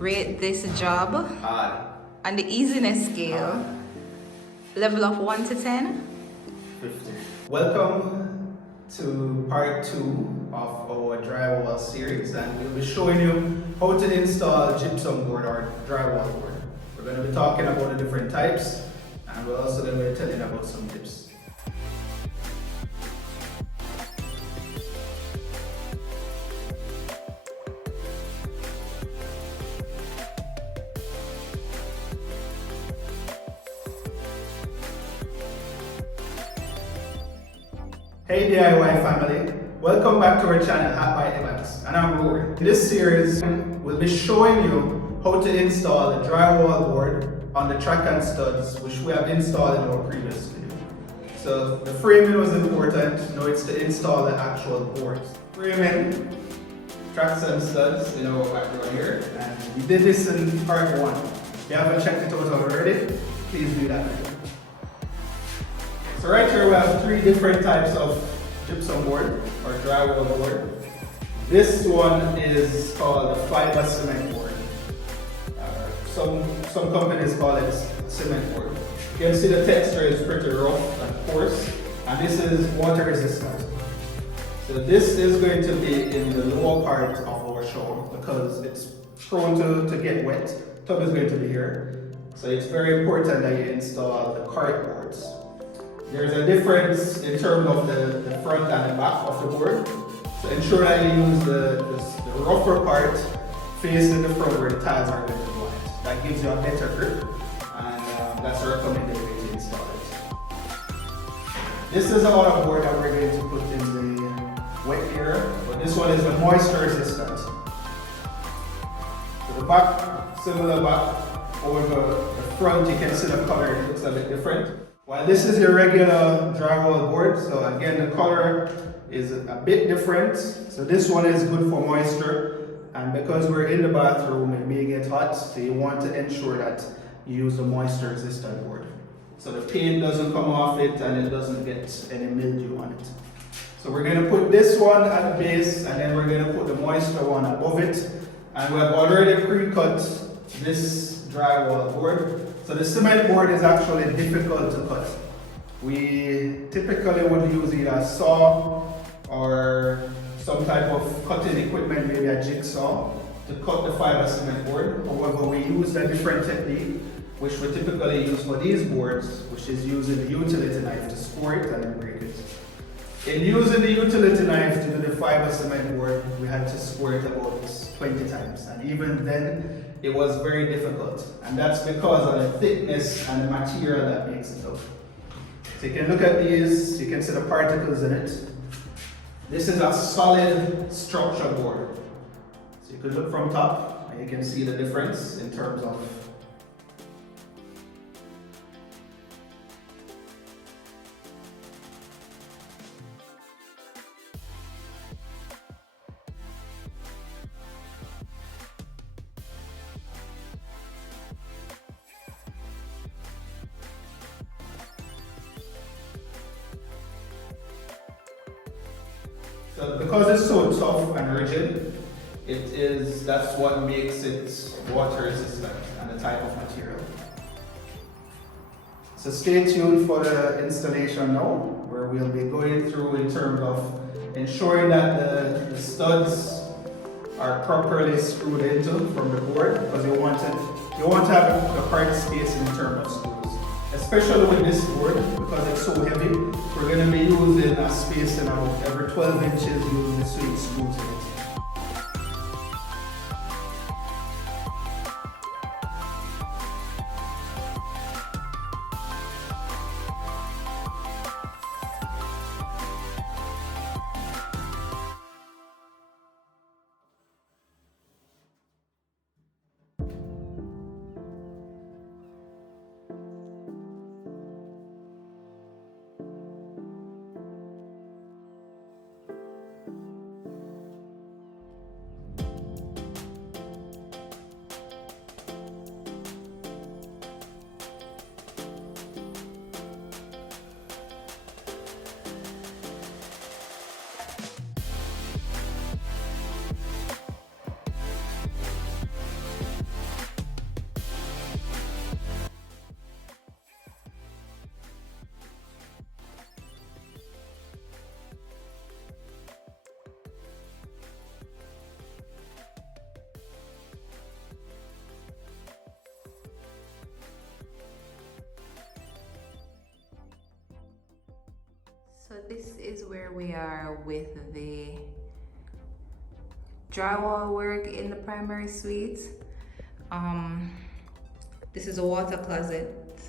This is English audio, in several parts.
Rate this job Hard. on the easiness scale. Level of 1 to 10. 50. Welcome to part 2 of our drywall series, and we'll be showing you how to install gypsum board or drywall board. We're going to be talking about the different types, and we're also going to be telling about some tips. Hey DIY family, welcome back to our channel Hat by Evans, and I'm Rory. In this series, we'll be showing you how to install a drywall board on the track and studs, which we have installed in our previous video. So the framing was important, now it's to install the actual boards. Framing, tracks and studs in our background here, and we did this in part 1. If you haven't checked it out already, please do that video. So right here we have 3 different types of gypsum board or drywall board. This one is called a fiber cement board. Some companies call it cement board. You can see the texture is pretty rough and coarse, and this is water resistant. So this is going to be in the lower part of our shower because it's prone to get wet. The tub is going to be here. So it's very important that you install the correct boards. There's a difference in terms of the front and the back of the board. So ensure that you use the rougher part facing the front where the tiles are going to go at. That gives you a better grip, and that's a recommended way to install it. This is another board that we're going to put in the wet area, but this one is the moisture resistant. So the back, similar back, over the front you can see the color, it looks a bit different. While this is your regular drywall board, so again the color is a bit different. So this one is good for moisture, and because we're in the bathroom it may get hot, so you want to ensure that you use a moisture resistant board. So the paint doesn't come off it and it doesn't get any mildew on it. So we're going to put this one at the base, and then we're going to put the moisture one above it. And we have already pre-cut this drywall board. So the cement board is actually difficult to cut. We typically would use either a saw or some type of cutting equipment, maybe a jigsaw, to cut the fiber cement board. However, we use a different technique, which we typically use for these boards, which is using the utility knife to score it and then break it. In using the utility knife to do the fiber cement board, we had to score it about 20 times, and even then it was very difficult, and that's because of the thickness and the material that makes it up. So you can look at these, you can see the particles in it. This is a solid structure board. So you could look from top and you can see the difference in terms of So because it's so tough and rigid, that's what makes it water resistant and the type of material. So stay tuned for the installation now, where we'll be going through in terms of ensuring that the studs are properly screwed into from the board, because you want to have the correct space in terms of screws. Especially with this board, because it's so heavy, we're going to be using a spacing of every 12 inches using the sweet screws in it. this is where we are with the drywall work in the primary suite. This is a water closet,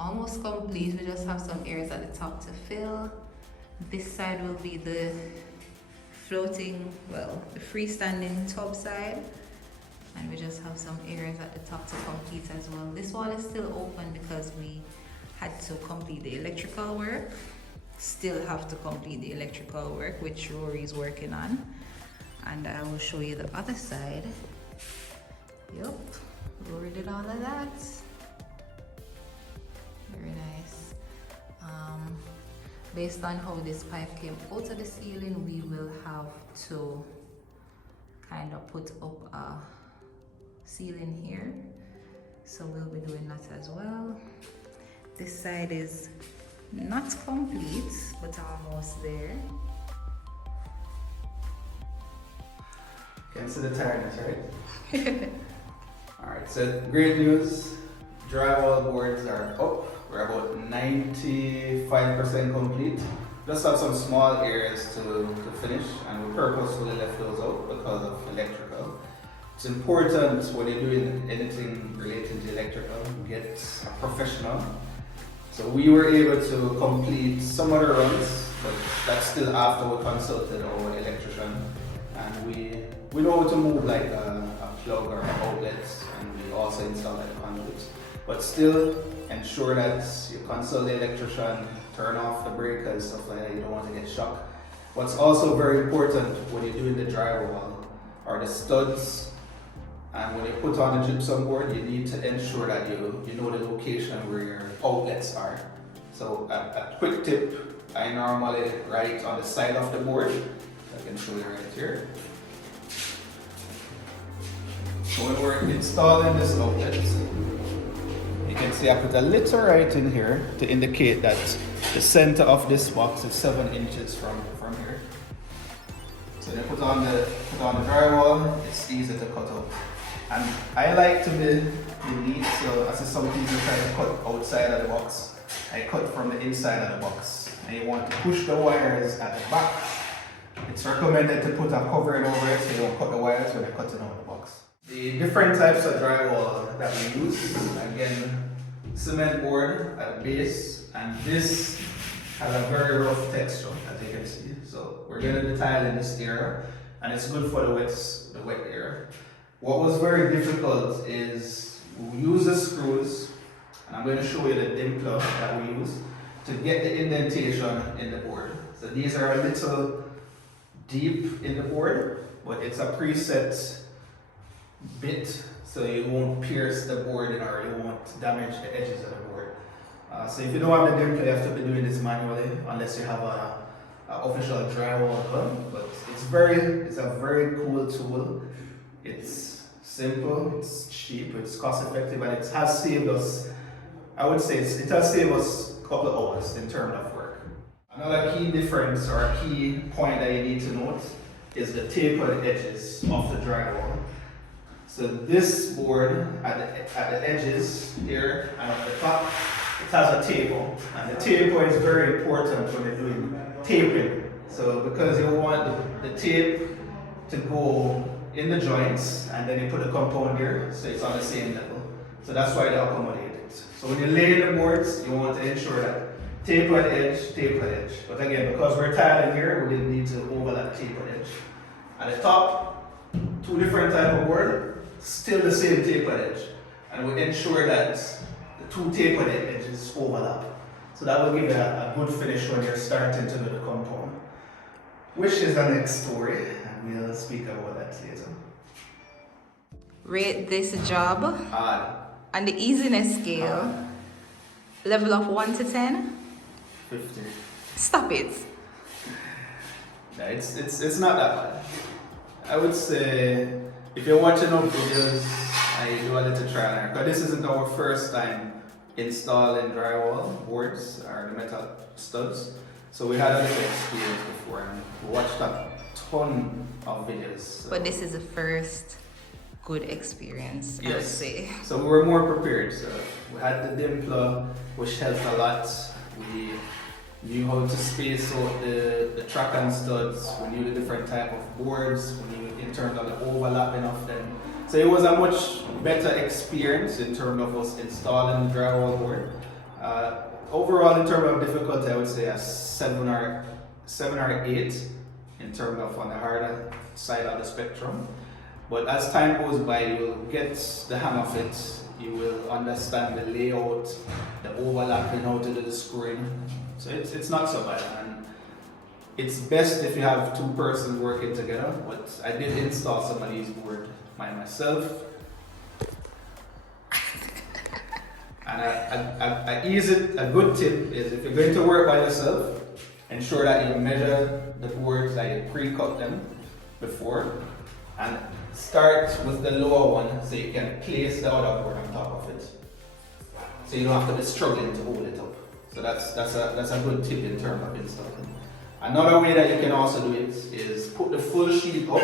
almost complete. We just have some areas at the top to fill. This side will be the floating, well, the freestanding tub side, and we just have some areas at the top to complete as well. This wall is still open because we had to complete the electrical work. Still have to complete the electrical work, which Rory is working on, and I will show you the other side. Yep, Rory did all of that. Very nice. Based on how this pipe came out of the ceiling, we will have to kind of put up a ceiling here, so we'll be doing that as well. This side is not complete, but almost there. Can see the tiredness, right? Alright, so great news. Drywall boards are up. We're about 95% complete. Just have some small areas to finish, and we purposefully left those out because of electrical. It's important when you're doing anything related to electrical, get a professional. So we were able to complete some of the runs, but that's still after we consulted our electrician, and we know how to move like a plug or an outlet, and we also install like a conduit. But still ensure that you consult the electrician, turn off the breakers, stuff like that. You don't want to get shocked. What's also very important when you're doing the drywall are the studs, and when you put on the gypsum board, you need to ensure that you know the location where your outlets are. So a quick tip, I normally write on the side of the board. I can show you right here. So when we're installing this outlet, you can see I put a little writing here to indicate that the center of this box is 7 inches from here. So then put on the drywall, it's easy to cut out. And I like to be neat, so as some people try to cut outside of the box, I cut from the inside of the box. And you want to push the wires at the back. It's recommended to put a covering over it so you don't cut the wires when you're cutting out the box. The different types of drywall that we use, again, cement board at the base, and this has a very rough texture, as you can see. So we're getting the tile in this area, and it's good for the wet area. What was very difficult is we use the screws, and I'm going to show you the dimpler that we use to get the indentation in the board. So these are a little deep in the board, but it's a preset bit, so you won't pierce the board or you won't damage the edges of the board. So if you don't have the dimpler, you have to be doing this manually unless you have a official drywall gun. But it's a very cool tool. It's simple, it's cheap, it's cost effective, and it has saved us, I would say it has saved us a couple of hours in terms of work. Another key difference or a key point that you need to note is the tapered edges of the drywall. So this board at the edges here and at the top, it has a taper, and the taper is very important when you're doing taping. So because you want the tape to go in the joints, and then you put the compound here so it's on the same level. So that's why they accommodate it. So when you lay the boards, you want to ensure that tapered edge. But again, because we're tiling here, we didn't need to overlap tapered edge. At the top, 2 different type of board, still the same tapered edge. And we ensure that the 2 tapered edges overlap. So that will give you a good finish when you're starting to do the compound. Which is the next story, and we'll speak about that later. Rate this job on the easiness scale, level of 1 to 10. 50. Stop it. No, it's not that bad. I would say if you're watching our videos and you do a little trial and error, because this isn't our first time installing drywall boards or the metal studs. So we had a little experience before and we watched a ton of videos. So. But this is the first good experience, yes. I would say. So we were more prepared. So we had the dimpler, which helped a lot. We knew how to space out the track and studs, we knew the different type of boards, we knew in terms of the overlapping of them. So it was a much better experience in terms of us installing the drywall board. Overall, in terms of difficulty, I would say a 7 or 8 in terms of on the harder side of the spectrum. But as time goes by, you will get the hang of it. You will understand the layout, the overlapping, how to do the screwing. So it's not so bad. And it's best if you have 2 persons working together. But I did install some of these boards by myself. And a good tip is if you're going to work by yourself, ensure that you measure the boards, that you pre-cut them before, and start with the lower one so you can place the other board on top of it. So you don't have to be struggling to hold it up. So that's a good tip in terms of installing. Another way that you can also do it is put the full sheet up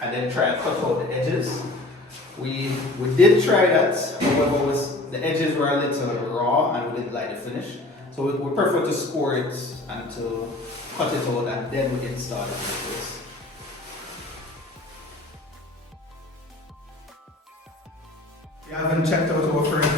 and then try and cut out the edges. We did try that, however the edges were a little raw and we didn't like the finish. So we prefer to score it and to cut it out and then we install it in place. If you haven't checked out our furniture